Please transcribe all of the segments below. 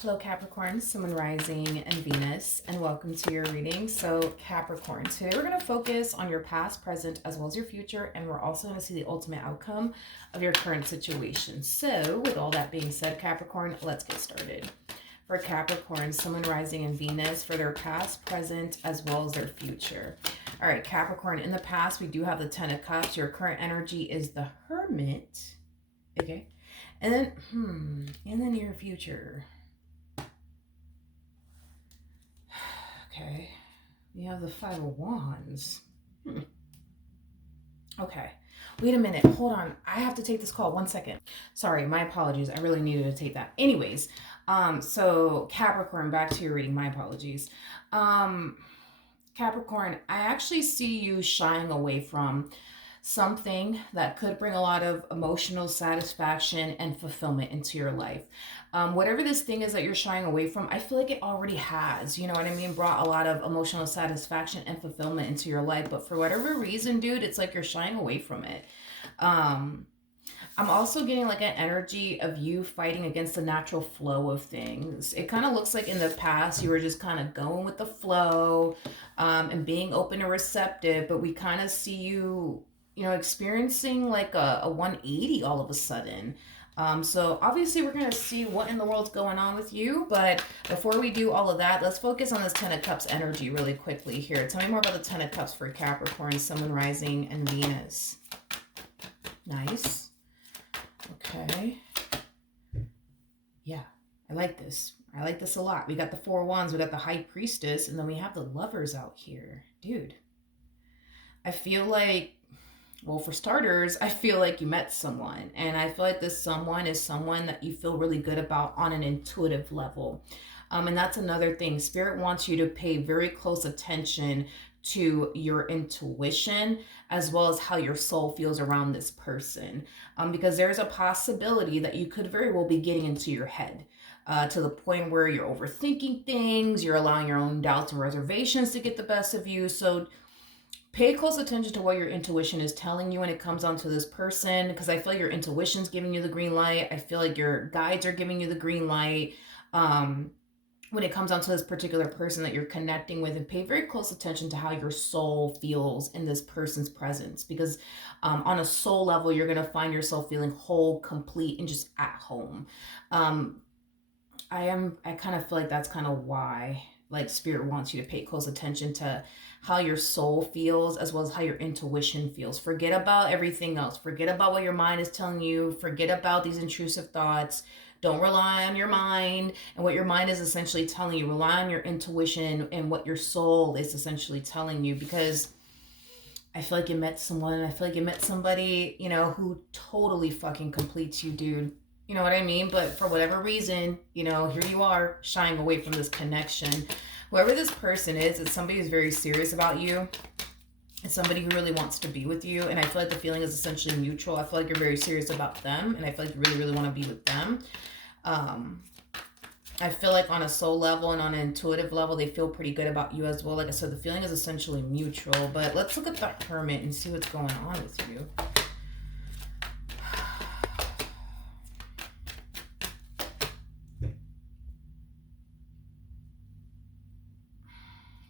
Hello Capricorn, Sun, Moon, Rising, and Venus, and welcome to your reading. So Capricorn, today we're going to focus on your past, present, as well as your future, and we're also going to see the ultimate outcome of your current situation. So with all that being said, Capricorn, let's get started. For Capricorn, Sun, Moon, Rising, and Venus, for their past, present, as well as their future. All right, Capricorn, in the past, we do have the Ten of Cups. Your current energy is the Hermit. Okay. And then, in the near future. Okay, we have the Five of Wands. Okay, wait a minute, hold on. I have to take this call, 1 second. Sorry, my apologies. I really needed to take that. Anyways, so Capricorn, back to your reading. My apologies. Capricorn, I actually see you shying away from something that could bring a lot of emotional satisfaction and fulfillment into your life. Whatever this thing is that you're shying away from, I feel like it already has, you know what I mean, brought a lot of emotional satisfaction and fulfillment into your life. But for whatever reason, dude, it's like you're shying away from it. I'm also getting like an energy of you fighting against the natural flow of things. It kind of looks like in the past you were just kind of going with the flow and being open and receptive, but we kind of see you, you know, experiencing like a 180 all of a sudden. So obviously we're going to see what in the world's going on with you. But before we do all of that, let's focus on this Ten of Cups energy really quickly here. Tell me more about the Ten of Cups for Capricorn, Sun, Moon, Rising, and Venus. Nice. Okay. Yeah, I like this. I like this a lot. We got the Four of Wands, we got the High Priestess, and then we have the Lovers out here. Dude, I feel like, well, for starters, I feel like you met someone, and I feel like this someone is someone that you feel really good about on an intuitive level. And that's another thing. Spirit wants you to pay very close attention to your intuition as well as how your soul feels around this person. Because there's a possibility that you could very well be getting into your head. To the point where you're overthinking things, you're allowing your own doubts and reservations to get the best of you. So pay close attention to what your intuition is telling you when it comes onto this person, because I feel like your intuition's giving you the green light. I feel like your guides are giving you the green light when it comes onto this particular person that you're connecting with, and pay very close attention to how your soul feels in this person's presence, because on a soul level, you're going to find yourself feeling whole, complete, and just at home. I kind of feel like that's kind of why, like, Spirit wants you to pay close attention to how your soul feels as well as how your intuition feels. Forget about everything else. Forget about what your mind is telling you. Forget about these intrusive thoughts. Don't rely on your mind and what your mind is essentially telling you. Rely on your intuition and what your soul is essentially telling you, because I feel like you met someone. I feel like you met somebody, you know, who totally fucking completes you, dude. You know what I mean? But for whatever reason, you know, here you are shying away from this connection. Whoever this person is, it's somebody who's very serious about you. It's somebody who really wants to be with you. And I feel like the feeling is essentially mutual. I feel like you're very serious about them. And I feel like you really, really want to be with them. I feel like on a soul level and on an intuitive level, they feel pretty good about you as well. Like I said, the feeling is essentially mutual. But let's look at the Hermit and see what's going on with you.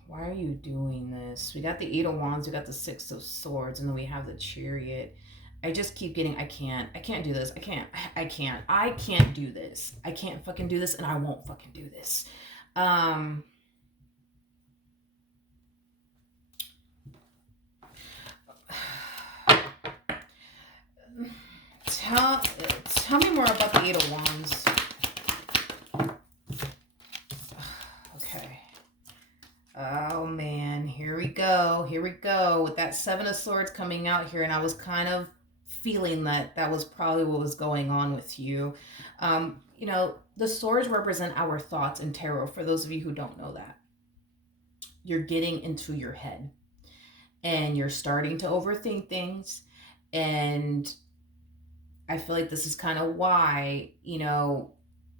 Why are you doing this? We got the Eight of Wands, we got the Six of Swords, and then we have the Chariot. I just keep getting, I can't do this. I can't do this. I can't fucking do this, and I won't fucking do this. Tell me more about the Eight of Wands. Oh man, here we go with that Seven of Swords coming out here, and I was kind of feeling that was probably what was going on with you. You know, the swords represent our thoughts in tarot, for those of you who don't know that. You're getting into your head and you're starting to overthink things, and I feel like this is kind of why, you know,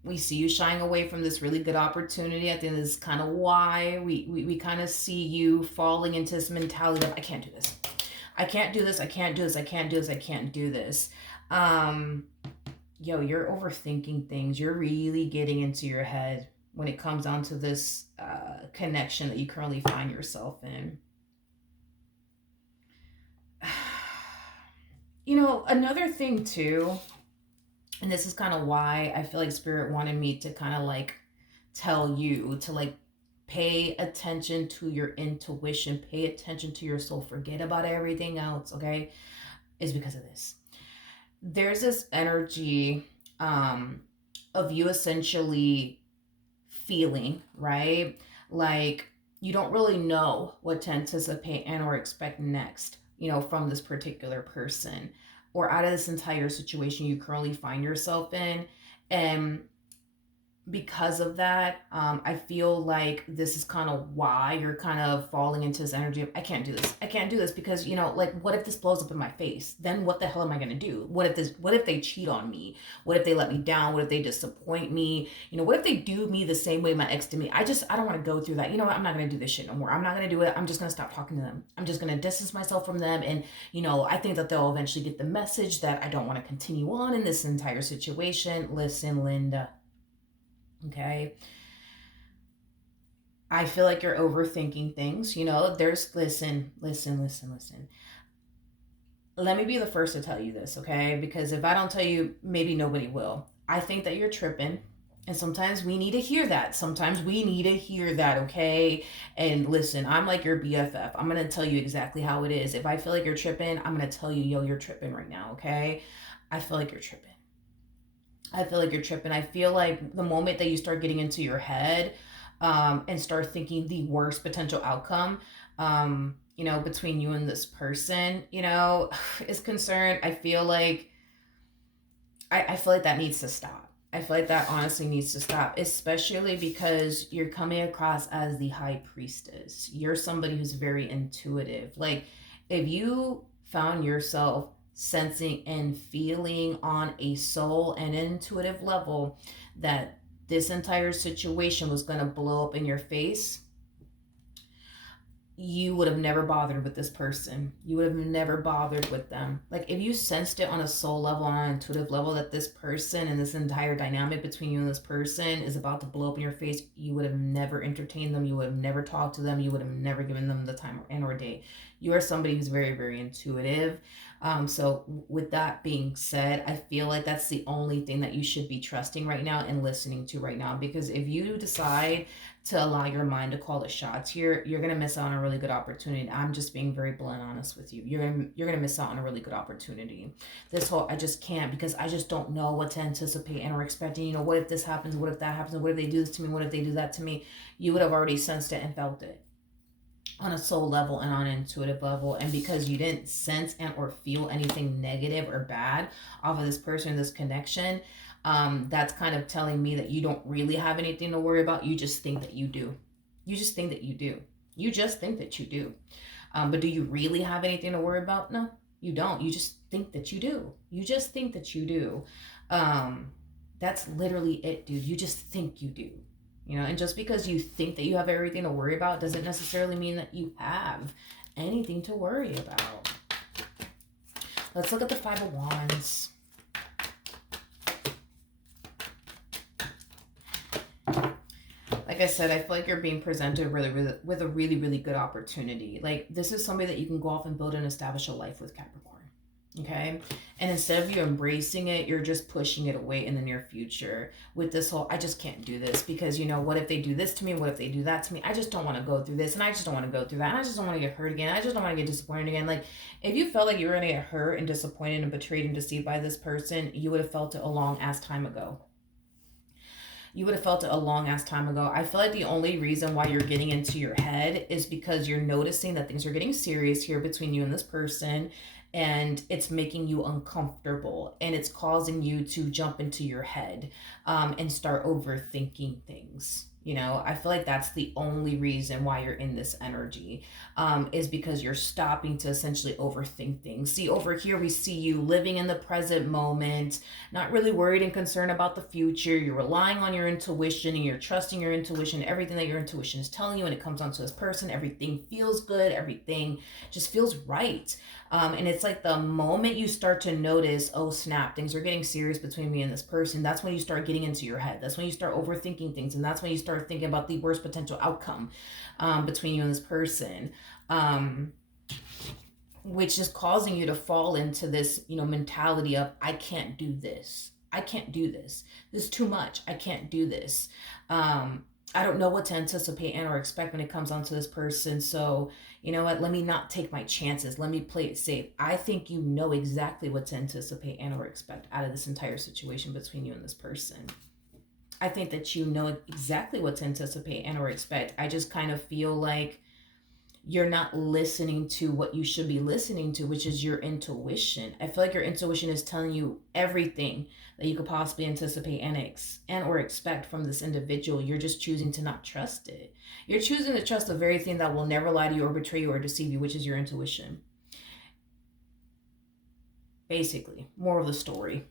we see you shying away from this really good opportunity. I think this is kind of why we kind of see you falling into this mentality of, I can't do this. I can't do this. I can't do this. I can't do this. I can't do this. yo, you're overthinking things. You're really getting into your head when it comes down to this connection that you currently find yourself in. Another thing too, and this is kind of why I feel like Spirit wanted me to kind of like tell you to like pay attention to your intuition, pay attention to your soul, forget about everything else, okay? Is because of this. There's this energy of you essentially feeling, right? Like you don't really know what to anticipate and or expect next, from this particular person or out of this entire situation you currently find yourself in. And because of that, I feel like this is kind of why you're kind of falling into this energy of, I can't do this. I can't do this because, like, what if this blows up in my face? Then what the hell am I going to do? What if they cheat on me? What if they let me down? What if they disappoint me? What if they do me the same way my ex did me? I don't want to go through that. You know what? I'm not going to do this shit no more. I'm not going to do it. I'm just going to stop talking to them. I'm just going to distance myself from them. And, I think that they'll eventually get the message that I don't want to continue on in this entire situation. Listen, Linda. Okay. I feel like you're overthinking things. Listen. Let me be the first to tell you this, okay? Because if I don't tell you, maybe nobody will. I think that you're tripping. And sometimes we need to hear that. Okay? And listen, I'm like your BFF. I'm going to tell you exactly how it is. If I feel like you're tripping, I'm going to tell you, yo, you're tripping right now, okay? I feel like you're tripping. I feel like the moment that you start getting into your head and start thinking the worst potential outcome, between you and this person, is concerned, I feel like that needs to stop. I feel like that honestly needs to stop, especially because you're coming across as the high priestess. You're somebody who's very intuitive. Like, if you found yourself sensing and feeling on a soul and intuitive level that this entire situation was going to blow up in your face, you would have never bothered with this person. You would have never bothered with them. Like, if you sensed it on a soul level, on an intuitive level, that this person and this entire dynamic between you and this person is about to blow up in your face, you would have never entertained them. You would have never talked to them. You would have never given them the time or day. You are somebody who's very, very intuitive. So with that being said, I feel like that's the only thing that you should be trusting right now and listening to right now. Because if you decide to allow your mind to call the shots here, you're gonna miss out on a really good opportunity. I'm just being very blunt honest with you. You're gonna miss out on a really good opportunity. This whole I just can't because I just don't know what to anticipate and or expecting. What if this happens? What if that happens? What if they do this to me? What if they do that to me? You would have already sensed it and felt it on a soul level and on an intuitive level. And because you didn't sense and or feel anything negative or bad off of this person, this connection, that's kind of telling me that you don't really have anything to worry about. You just think that you do. You just think that you do. But do you really have anything to worry about? No, you don't. You just think that you do. That's literally it, dude. You just think you do. And just because you think that you have everything to worry about doesn't necessarily mean that you have anything to worry about. Let's look at the Five of Wands. Like I said, I feel like you're being presented with a really, really good opportunity. Like, this is somebody that you can go off and build and establish a life with, Capricorn. Okay? And instead of you embracing it, you're just pushing it away in the near future with this whole, I just can't do this because, what if they do this to me? What if they do that to me? I just don't want to go through this, and I just don't want to go through that, and I just don't want to get hurt again. I just don't want to get disappointed again. Like, if you felt like you were going to get hurt and disappointed and betrayed and deceived by this person, you would have felt it a long ass time ago. I feel like the only reason why you're getting into your head is because you're noticing that things are getting serious here between you and this person, and it's making you uncomfortable, and it's causing you to jump into your head and start overthinking things. I feel like that's the only reason why you're in this energy, is because you're stopping to essentially overthink things. See, over here, we see you living in the present moment, not really worried and concerned about the future. You're relying on your intuition and you're trusting your intuition, everything that your intuition is telling you when it comes onto this person. Everything feels good, everything just feels right. And it's like the moment you start to notice, oh snap, things are getting serious between me and this person, that's when you start getting into your head. That's when you start overthinking things. And that's when you start thinking about the worst potential outcome, between you and this person. Um, which is causing you to fall into this, mentality of, I can't do this. I can't do this. This is too much. I can't do this. I don't know what to anticipate and or expect when it comes onto this person. So, you know what? Let me not take my chances. Let me play it safe. I think you know exactly what to anticipate and or expect out of this entire situation between you and this person. I think that you know exactly what to anticipate and or expect. I just kind of feel like you're not listening to what you should be listening to, which is your intuition. I feel like your intuition is telling you everything that you could possibly anticipate and or expect from this individual. You're just choosing to not trust it. You're choosing to trust the very thing that will never lie to you or betray you or deceive you, which is your intuition. Basically, more of the story.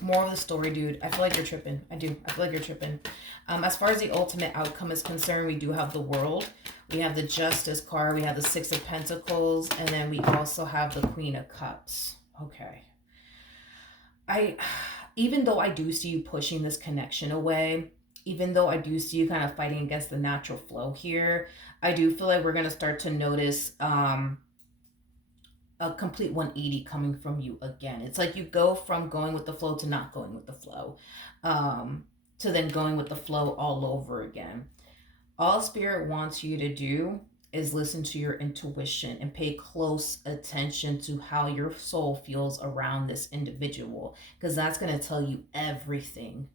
More of the story, dude. I feel like you're tripping. I do. I feel like you're tripping. As far as the ultimate outcome is concerned, we do have the World. We have the Justice card. We have the Six of Pentacles. And then we also have the Queen of Cups. Okay. Even though I do see you pushing this connection away, even though I do see you kind of fighting against the natural flow here, I do feel like we're going to start to notice, a complete 180 coming from you again. It's like you go from going with the flow to not going with the flow, to then going with the flow all over again. All Spirit wants you to do is listen to your intuition and pay close attention to how your soul feels around this individual, because that's going to tell you everything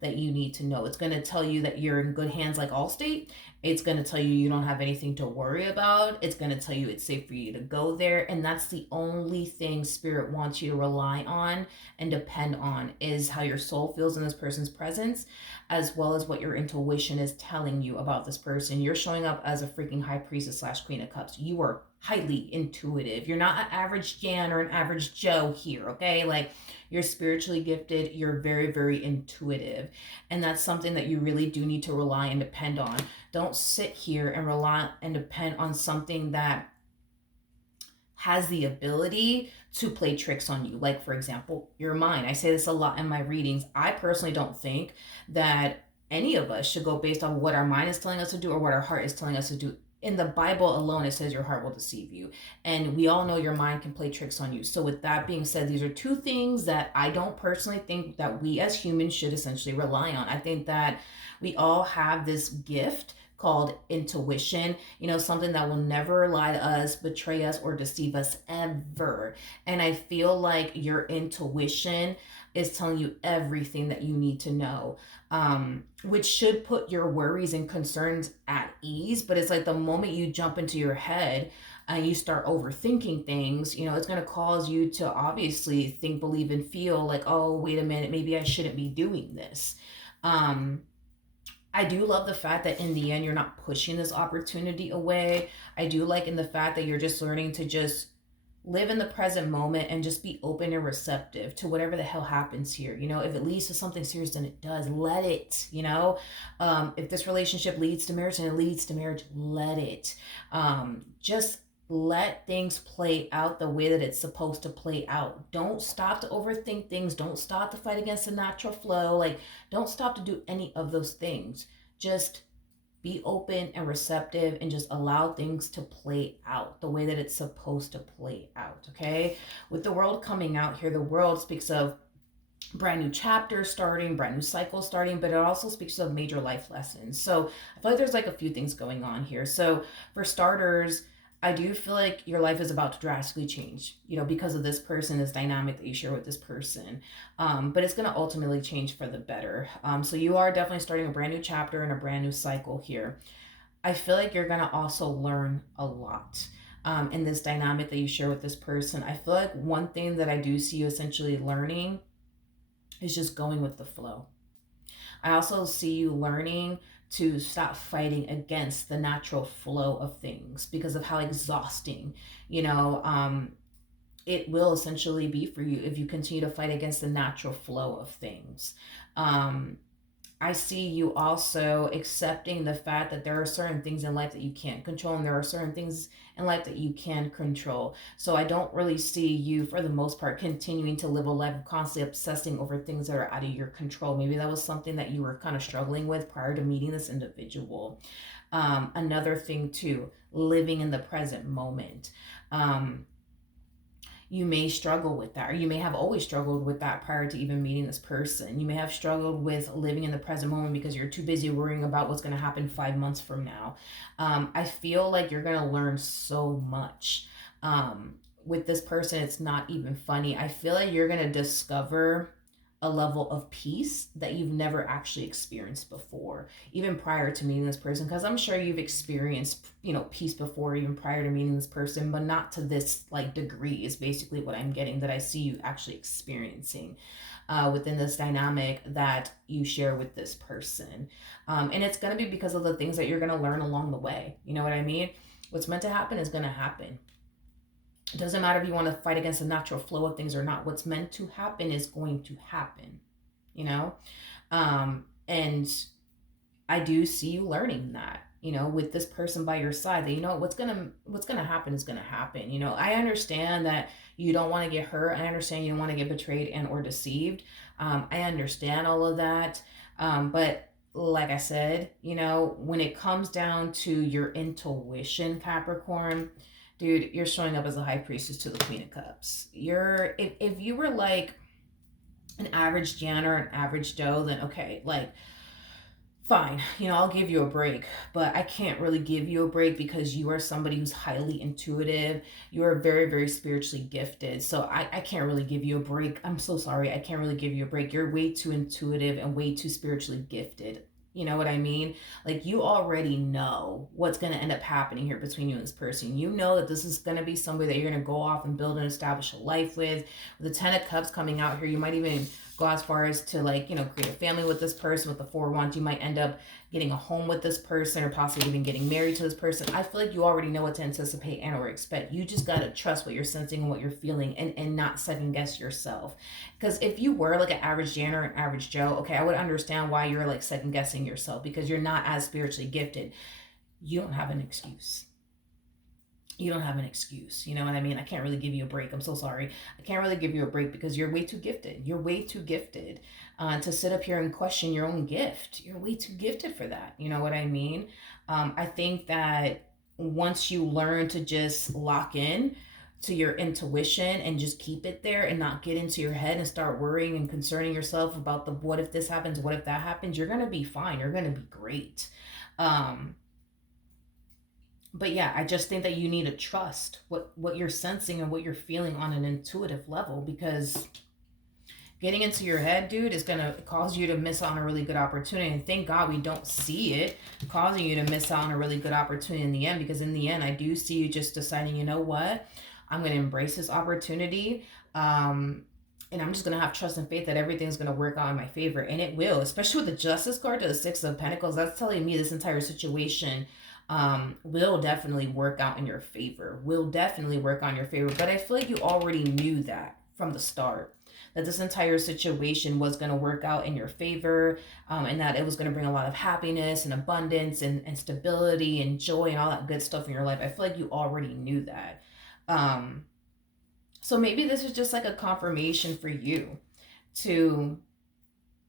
that you need to know. It's going to tell you that you're in good hands like Allstate. It's going to tell you you don't have anything to worry about. It's going to tell you it's safe for you to go there. And that's the only thing Spirit wants you to rely on and depend on, is how your soul feels in this person's presence, as well as what your intuition is telling you about this person. You're showing up as a freaking High Priestess / Queen of Cups. You are highly intuitive. You're not an average Jan or an average Joe here, okay? Like, you're spiritually gifted. You're very, very intuitive. And that's something that you really do need to rely and depend on. Don't sit here and rely and depend on something that has the ability to play tricks on you. Like, for example, your mind. I say this a lot in my readings. I personally don't think that any of us should go based on what our mind is telling us to do or what our heart is telling us to do. In the Bible alone, it says your heart will deceive you. And we all know your mind can play tricks on you. So with that being said, these are two things that I don't personally think that we as humans should essentially rely on. I think that we all have this gift called intuition, something that will never lie to us, betray us, or deceive us ever. And I feel like your intuition is telling you everything that you need to know, which should put your worries and concerns at ease. But it's like the moment you jump into your head and you start overthinking things, it's going to cause you to obviously think, believe, and feel like, oh, wait a minute, maybe I shouldn't be doing this. I do love the fact that in the end, you're not pushing this opportunity away. I do like in the fact that you're just learning to just live in the present moment and just be open and receptive to whatever the hell happens here. If it leads to something serious, then it does. Let it. If this relationship leads to marriage and it leads to marriage, let it. Just let things play out the way that it's supposed to play out. Don't stop to overthink things. Don't stop to fight against the natural flow. Like, don't stop to do any of those things. Just be open and receptive and just allow things to play out the way that it's supposed to play out, okay? With the World coming out here, the World speaks of brand new chapters starting, brand new cycles starting, but it also speaks of major life lessons. So I feel like there's like a few things going on here. So for starters, I do feel like your life is about to drastically change, because of this person, this dynamic that you share with this person. But it's going to ultimately change for the better. So you are definitely starting a brand new chapter and a brand new cycle here. I feel like you're going to also learn a lot in this dynamic that you share with this person. I feel like one thing that I do see you essentially learning is just going with the flow. I also see you learning to stop fighting against the natural flow of things because of how exhausting, you know, it will essentially be for you if you continue to fight against the natural flow of things. Um, I see you also accepting the fact that there are certain things in life that you can't control, and there are certain things in life that you can control. So I don't really see you, for the most part, continuing to live a life of constantly obsessing over things that are out of your control. Maybe that was something that you were kind of struggling with prior to meeting this individual. Another thing, too, living in the present moment. Um, you may struggle with that, or you may have always struggled with that prior to even meeting this person. You may have struggled with living in the present moment because you're too busy worrying about what's going to happen 5 months from now. I feel like you're going to learn so much. With this person, it's not even funny. I feel like you're going to discover a level of peace that you've never actually experienced before, even prior to meeting this person, because I'm sure you've experienced, you know, peace before, even prior to meeting this person, but not to this like degree is basically what I'm getting, that I see you actually experiencing within this dynamic that you share with this person. And it's going to be because of the things that you're going to learn along the way. You know what I mean? What's meant to happen is going to happen. It doesn't matter if you want to fight against the natural flow of things or not. What's meant to happen is going to happen, you know? And I do see you learning that, you know, with this person by your side, that, you know, what's gonna happen is gonna happen. You know, I understand that you don't want to get hurt. I understand you don't want to get betrayed and or deceived. I understand all of that. But like I said, you know, when it comes down to your intuition, Capricorn, dude, you're showing up as a high priestess to the Queen of Cups. If you were like an average Jan or an average Joe, then okay, like fine, you know, I'll give you a break, but I can't really give you a break because you are somebody who's highly intuitive. You are very, very spiritually gifted. So I can't really give you a break. I'm so sorry. I can't really give you a break. You're way too intuitive and way too spiritually gifted. You know what I mean? Like, you already know what's going to end up happening here between you and this person. You know that this is going to be somebody that you're going to go off and build and establish a life with. With the Ten of Cups coming out here, you might even go as far as to, like, you know, create a family with this person. With the Four of Wands, you might end up getting a home with this person, or possibly even getting married to this person. I feel like you already know what to anticipate and or expect. You just got to trust what you're sensing and what you're feeling, and not second guess yourself. Because if you were like an average Jan or an average Joe, okay, I would understand why you're like second guessing yourself, because you're not as spiritually gifted. You don't have an excuse. You don't have an excuse. You know what I mean? I can't really give you a break. I'm so sorry. I can't really give you a break because you're way too gifted. You're way too gifted to sit up here and question your own gift. You're way too gifted for that. You know what I mean? I think that once you learn to just lock in to your intuition and just keep it there and not get into your head and start worrying and concerning yourself about the what if this happens, what if that happens, you're going to be fine. You're going to be great. Um, but yeah, I just think that you need to trust what you're sensing and what you're feeling on an intuitive level, because getting into your head, dude, is going to cause you to miss out on a really good opportunity. And thank God we don't see it causing you to miss out on a really good opportunity in the end, because in the end, I do see you just deciding, you know what, I'm going to embrace this opportunity. And I'm just going to have trust and faith that everything's going to work out in my favor. And it will, especially with the Justice card to the Six of Pentacles. That's telling me this entire situation will definitely work out in your favor. Will definitely work on your favor. But I feel like you already knew that from the start, that this entire situation was going to work out in your favor, and that it was going to bring a lot of happiness and abundance and stability and joy and all that good stuff in your life. I feel like you already knew that. So maybe this is just like a confirmation for you to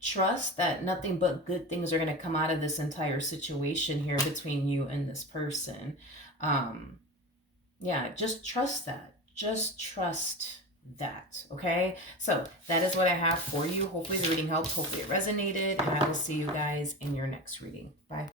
trust that nothing but good things are going to come out of this entire situation here between you and this person. Yeah, just trust that. Just trust that. Okay, so that is what I have for you. Hopefully the reading helped. Hopefully it resonated, and I will see you guys in your next reading. Bye.